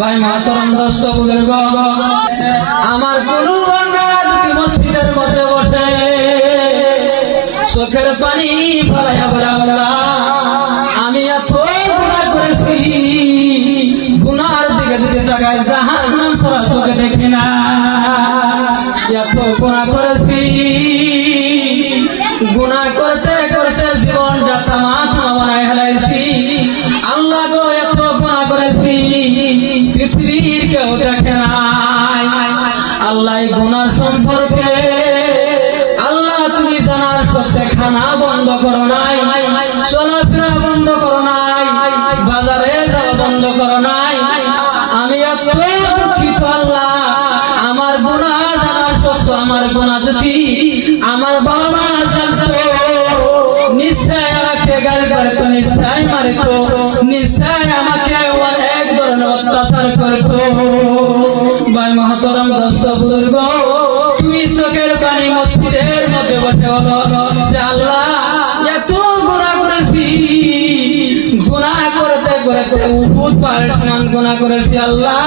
ভাই মাতরম দোস্ত বুজুর্গ, আমার কোন বান্দা যদি মসজিদের মধ্যে বসে চোখের পানি ফলাইয়া বলে, আল্লাহ আমি এত গুনাহ করেছি, গুনার দিকে যদি জায়গায় জাহান্নাম ছাড়া চোখে দেখি না, এত গুনাহ করেছি, গুনাহ করতে করতে জীবন যাত্রা মাথা বানায় হেলাইছি, আল্লাহ গো এত গুনাহ করেছি, পৃথিবীর কেউ দেখে নাই। আল্লাহ এই গুনার সম্পর্কে আল্লাহ তুমি জানার সত্ত্বে খানা বন্ধ করো নাই, চলাফেরা বন্ধ করো নাই, বাজারে যাওয়া বন্ধ করো নাই। আমি এত দুঃখিত আল্লাহ, আমার গুনাহ জানার সত্ত্বে আমার গুনাহ যদি আমার বাবা মা জানতো, নিশ্চয় আমাকে গালি করতো, নিশ্চয় মারতো, নিশ্চয় আমাকে অনেক ধরনের অত্যাচার করতো। ভাই মহতরম দোস্ত বুজুর্গ, তুমি চোখের পানি মসজিদের মধ্যে বসে বলো যে আল্লাহ এত গুনাহ করেছি, গুনাহ করতে করতে উপুত পাহাড় সমান গুনাহ করেছি, আল্লাহ